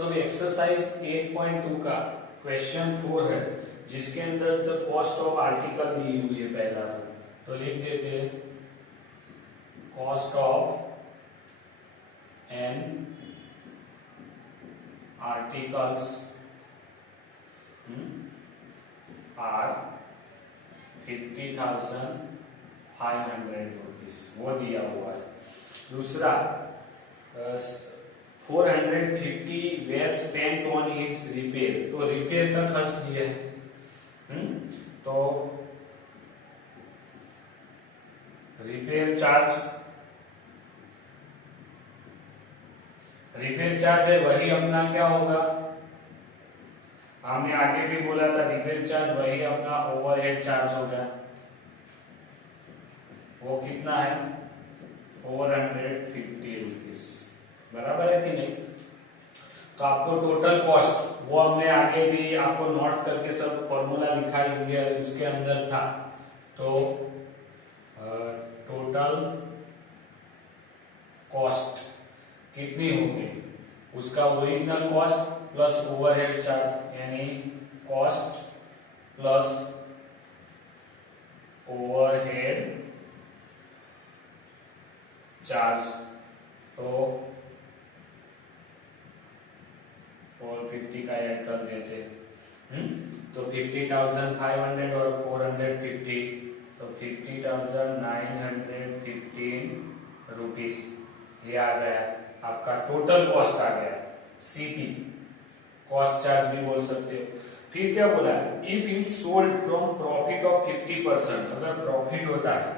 तो अब एक्सरसाइज 8.2 का क्वेश्चन 4 है, जिसके अंदर द कॉस्ट ऑफ आर्टिकल दी हुई है पहला। तो लिख देते हैं cost of an articles are 50,500 rupees, वो दिया हुआ है। दूसरा 450 were spent on its repair, तो रिपेयर का खर्च दिया है। तो रिपेयर चार्ज है वही अपना क्या होगा, हमने आगे भी बोला था रिपेयर चार्ज वही अपना ओवरहेड चार्ज होगा। वो कितना है 450 रुपीज, बराबर है कि नहीं। तो आपको टोटल कॉस्ट, वो हमने आगे भी आपको नोट्स करके सब फॉर्मूला लिखा है उसके अंदर था। तो टोटल कॉस्ट कितनी होगी, उसका original cost plus overhead charge, यानी कॉस्ट प्लस ओवरहेड चार्ज। तो 450 का ऐड कर देते, तो 50,500 और 450, तो 50,915 रुपीज ये आ गया आपका टोटल कॉस्ट आ गया। सीपी कॉस्ट चार्ज भी बोल सकते हो। फिर क्या बोला, if it sold from profit of 50%, अगर प्रॉफिट होता है,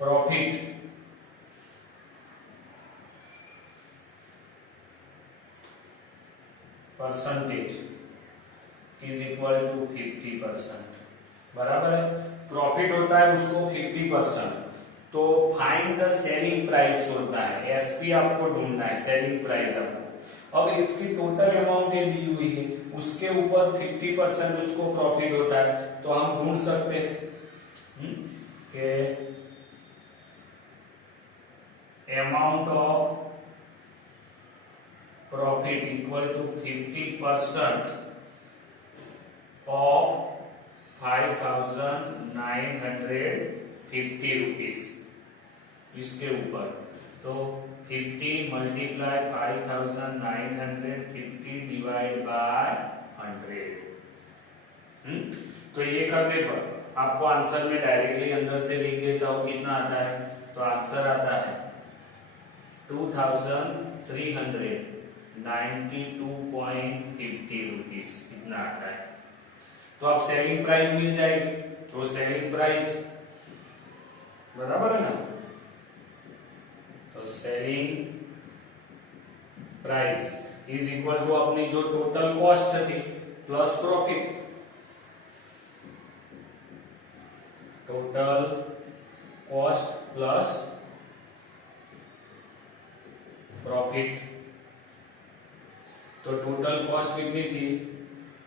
profit percentage is equal to 50%, बराबर है। प्रॉफिट होता है उसको 50%, तो फाइंड द सेलिंग प्राइस होता है, एसपी आपको ढूंढना है, सेलिंग प्राइस आपको। अब इसकी टोटल अमाउंट ये दी हुई है, उसके ऊपर 50% उसको प्रॉफिट होता है, तो हम ढूंढ सकते हैं कि amount of profit equal to 50% of 5,950 rupees इसके ऊपर। तो 50 मल्टीप्लाई 5,950 डिवाइड बाय 100। तो ये करने पर आपको आंसर में डायरेक्टली अंदर से लिख देता हूं, कितना आता है। तो आंसर आता है 2,392.50 रुपीज, इतना आता है। तो अब सेलिंग प्राइस मिल जाएगी, तो सेलिंग प्राइस बराबर है ना, तो selling price is equal to अपनी जो टोटल कॉस्ट थी plus profit, total cost plus profit. तो टोटल कॉस्ट कितनी थी,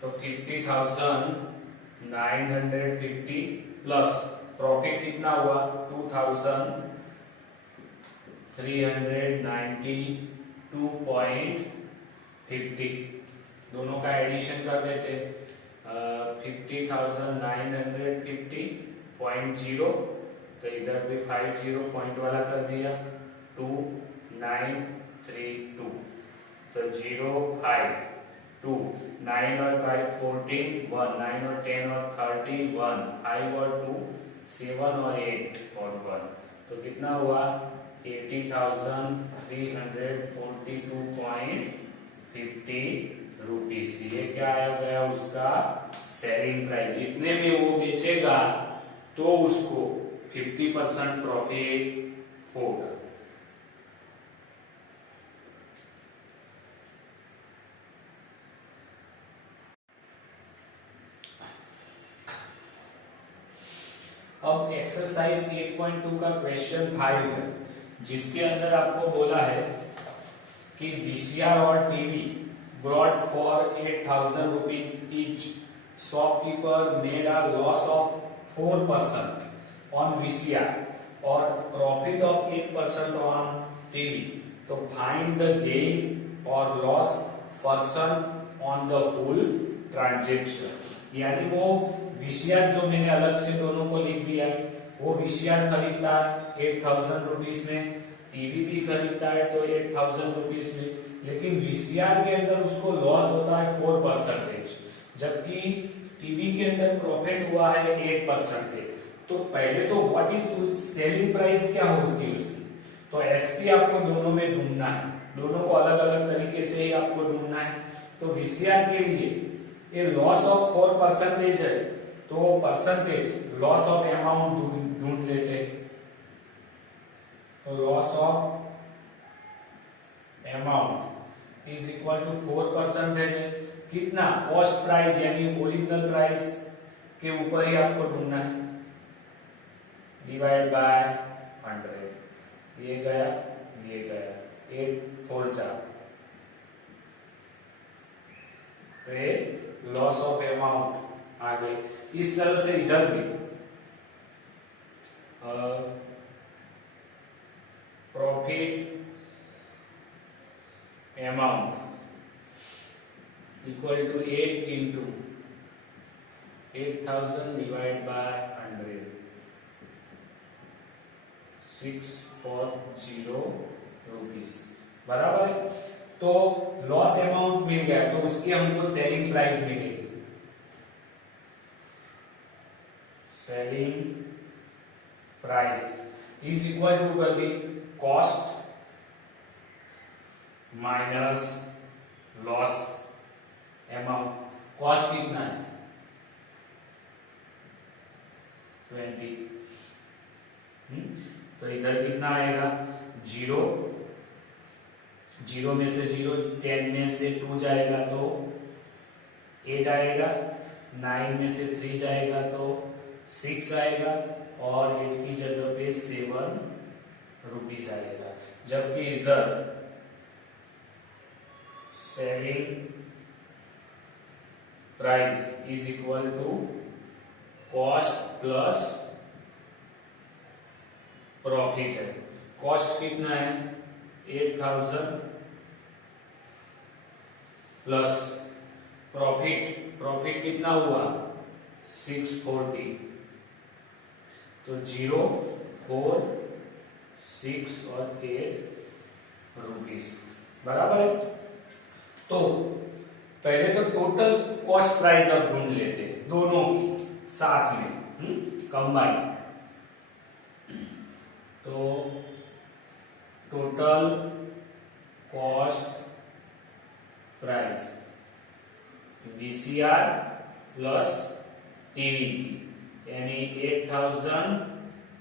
तो 50,950 प्लस प्रॉफिट कितना हुआ 2,392.50, दोनों का एडिशन कर देते। 50,950.0, तो इधर भी 50 पॉइंट वाला कर दिया, 2932, तो 0 5 2 9 और 5 14 1 9 और 10 और 30 1 5 और 2 7 और 8 और 1, तो कितना हुआ 80,342.50 रुपीज। ये क्या आया गया उसका सेलिंग प्राइस। इतने में वो बेचेगा तो उसको 50% प्रॉफिट होगा। अब एक्सरसाइज 8.2 का क्वेश्चन 5 है, जिसके अंदर आपको बोला है कि VCR और TV brought for 8,000 rupees each, shopkeeper made a loss of 4% on VCR और प्रॉफिट ऑफ 8% ऑन टीवी। तो फाइंड द गेन और loss percent on the whole transaction. यानी वो वीसीआर जो मैंने अलग से दोनों को लिख दिया है, वो वीसीआर खरीदता है 8000 रुपीज में, टीवी भी खरीदता है तो 8000 रुपीज में, लेकिन वीसीआर के अंदर उसको लॉस होता है 4%, जबकि टीवी के अंदर प्रॉफिट हुआ है 8%। तो पहले तो व्हाट इज सेलिंग प्राइस क्या हो उसकी, तो एसपी आपको दोनों में ढूंढना है, दोनों को अलग अलग तरीके से ही आपको ढूंढना है। तो वीसीआर के लिए ये लॉस ऑफ 4% है, तो परसेंटेज लॉस ऑफ अमाउंट ढूंढ लेते हैं। तो loss of amount is equal to 4% है, कितना कॉस्ट प्राइस यानी ओरिजिनल प्राइस के ऊपर ही आपको ढूंढना है, डिवाइड बाय 100, ये गया, 8 4 4, तो ये लॉस ऑफ अमाउंट आ गई। इस तरह से इधर भी profit amount equal to 8 into 8000 divide by 100, 640 rupees, बराबर है। तो लॉस अमाउंट मिल गया, तो उसकी हमको सेलिंग प्राइस मिलेगी। Selling price is equal to करके cost minus loss amount. Cost कितना है 20, तो इधर कितना आएगा 0, 0 में से 0, 10 में से 2 जाएगा तो 8 आएगा, 9 में से 3 जाएगा तो 6 आएगा, और 8 की जगह पे 7 रुपीस आएगा। जबकि इधर selling price is equal to cost plus profit है। कॉस्ट कितना है 8000 प्लस प्रॉफिट कितना हुआ 640, तो 0 4 6 और 8 रुपीस, बराबर है। तो पहले तो टोटल कॉस्ट प्राइस अब ढूंढ लेते हैं दोनों की साथ में कंबाइन। तो total cost price VCR plus TV यानी 8000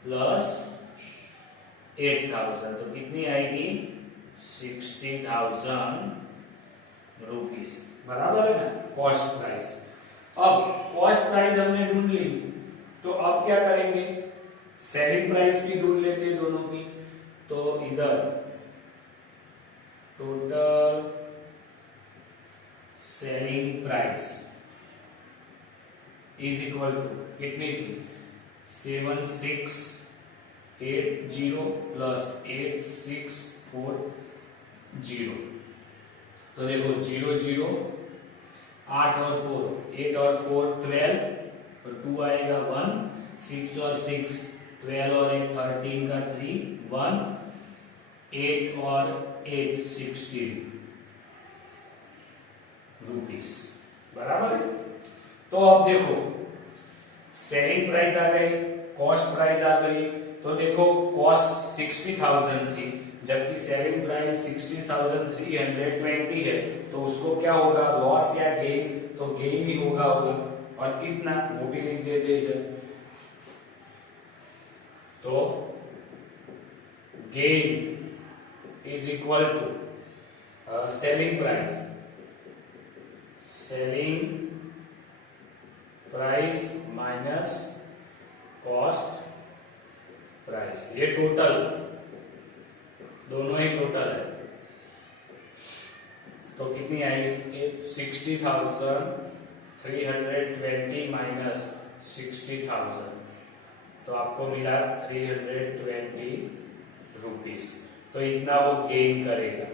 प्लस 8000, तो कितनी आएगी 60,000 रुपीस, बराबर है ना कॉस्ट प्राइस। अब कॉस्ट प्राइस हमने ढूंढ ली, तो अब क्या करेंगे सेलिंग प्राइस भी ढूंढ लेते हैं दोनों की। तो इधर total selling price is equal to कितनी थी 7680 प्लस 8640, तो देखो 0 0 8 और 4 8 और 4 12, तो 2 आएगा 1, 6 और 6 12 और 1 13 का 3 1, 8 और 8 16 रुपीस, बराबर है। तो अब देखो सेलिंग प्राइस आ गई, कॉस्ट प्राइस आ गई। तो देखो कॉस्ट 60,000 थी, जबकि सेलिंग प्राइस 60,320 है, तो उसको क्या होगा लॉस या गेन, तो गेन ही होगा। और कितना वो भी लिख देते इधर। तो gain is equal to selling price minus cost price, ये टोटल दोनों ही टोटल है। तो कितनी आई 60,320 माइनस 60,000, तो आपको मिला 320 रुपीस। तो इतना वो गेन करेगा।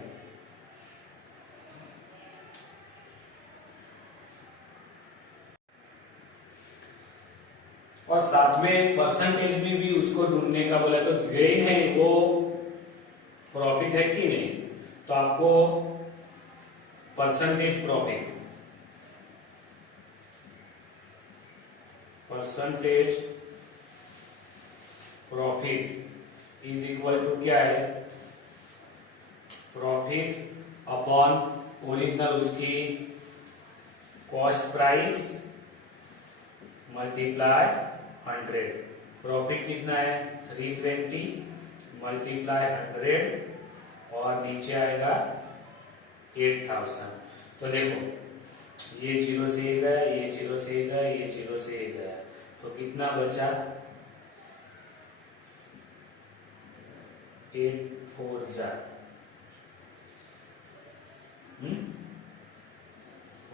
और साथ में परसेंटेज भी उसको ढूंढने का बोला, तो गेन है वो प्रॉफिट है कि नहीं, तो आपको percentage profit, percentage profit is equal to क्या है, प्रॉफिट अपॉन ओरिजिनल उसकी कॉस्ट प्राइस मल्टीप्लाई 100। प्रॉफिट कितना है 320 मल्टीप्लाई 100 और नीचे आएगा 8000। तो देखो ये 0 से ये गया, ये 0 से ये गया, ये 0 से ये गया, तो कितना बचा 8 4 जा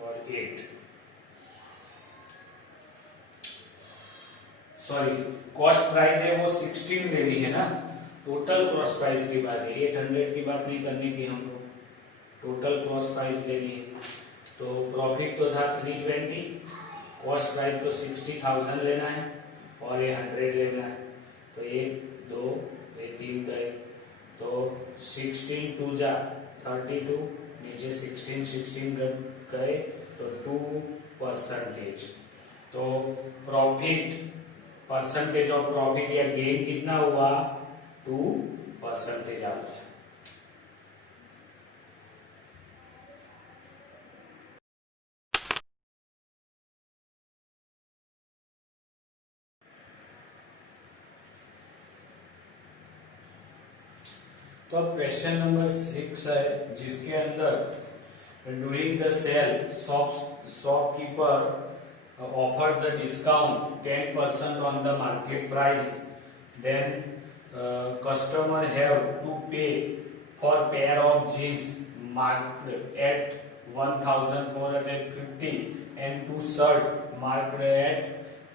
और 8, सॉरी कॉस्ट प्राइस है वो 16 ले ली है ना, टोटल कॉस्ट प्राइस की बात है, 800 की बात नहीं करनी थी हमको, टोटल कॉस्ट प्राइस ले ली। तो प्रॉफिट तो था 320, कॉस्ट प्राइस तो 60,000 लेना है और ये 100 लेना है, तो 1 2 ये 3 गए, तो 16 2 जा 32, नीचे 16 गए, तो 2%। तो प्रॉफिट, परसेंटेज ऑफ प्रॉफिट या गेन कितना हुआ 2% आ गया। तो अब क्वेश्चन नंबर 6 है, जिसके अंदर during the sale shopkeeper offered the discount 10% on the market price, then customer have to pay for pair of jeans marked at 1450 and two shirt marked at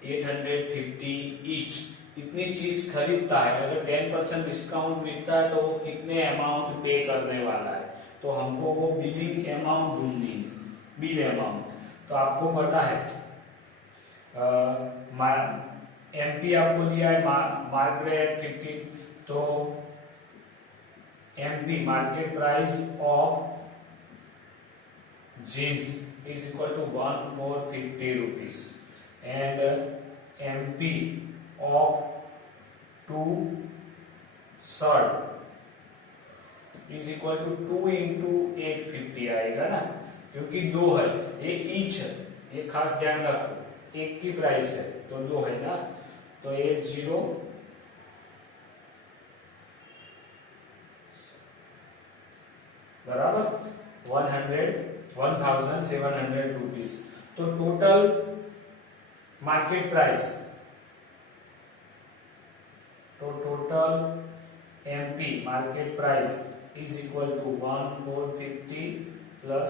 850 each। इतनी चीज खरीदता है, अगर 10% डिस्काउंट मिलता है तो वो कितने अमाउंट पे करने वाला है, तो हमको वो बिलिंग अमाउंट ढूंढनी है, बिल अमाउंट। तो आपको पता है एमपी आपको दिया है मार्केट एट 50, तो MP market price of jeans is equal to 1450 rupees and MP of 2 shirt is equal to 2 into 850 आएगा ना, क्योंकि 2 है, एक ईच है, ये खास ध्यान रखो, एक की प्राइस है तो 2 है ना, तो 80 बराबर 1700 रुपीज। तो टोटल मार्केट प्राइस, तो total MP market price is equal to 1450 plus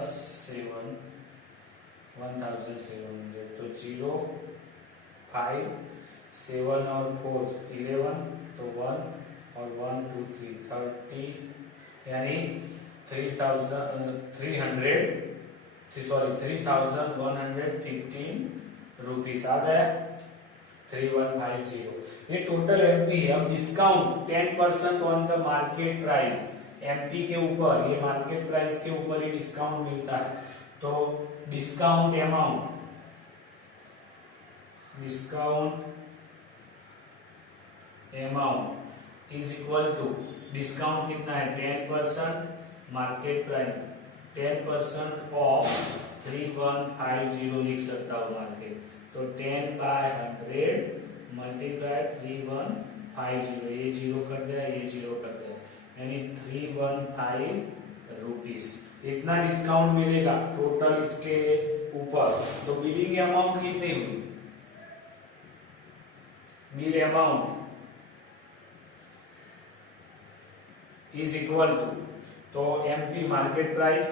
1700, तो 0 5 7 और 4 11, तो 1 और 1 2 3 30, यानी 3115 रुपीस आ गया, 3150। ये टोटल एमपी है। अब discount 10% on the market price, MP के ऊपर, ये मार्केट प्राइस के ऊपर ही डिस्काउंट मिलता है, तो discount amount, is equal to, discount कितना है 10%, मार्केट प्राइस 10% ऑफ 3150 लिख सकता हूँ मार्केट, तो 10/100 मल्टीप्लाई 3150, ये 0 कर दिया, ये 0 कर दिया, यानी 315 रुपीस इतना डिस्काउंट मिलेगा टोटल इसके ऊपर। तो बिलिंग अमाउंट कितनी हुई, bill amount is equal to, तो MP market price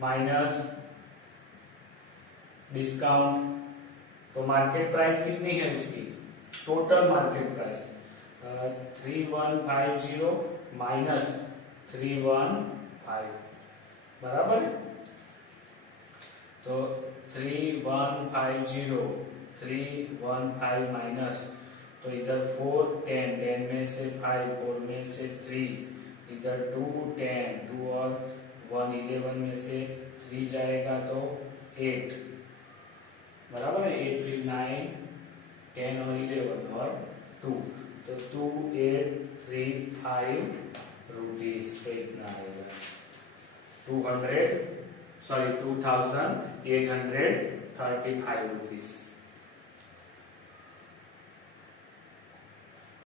minus discount, तो मार्केट प्राइस कितनी है उसकी, टोटल मार्केट प्राइस, 3150 माइनस 315 बराबर है। तो 315 माइनस, तो इधर 4 10 में से 5 4 में से 3, इधर 2 10 2 और 1 11 में से 3 जाएगा तो 8 बराबर है। 8 फिर 9 10 और 11 और 2, तो 2835 रुपीज पे इतना आएगा। 2835 रुपीज।